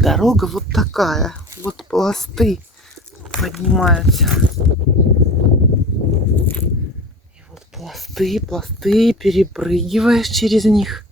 дорога вот такая. Вот пласты поднимаются. И вот пласты, перепрыгиваешь через них.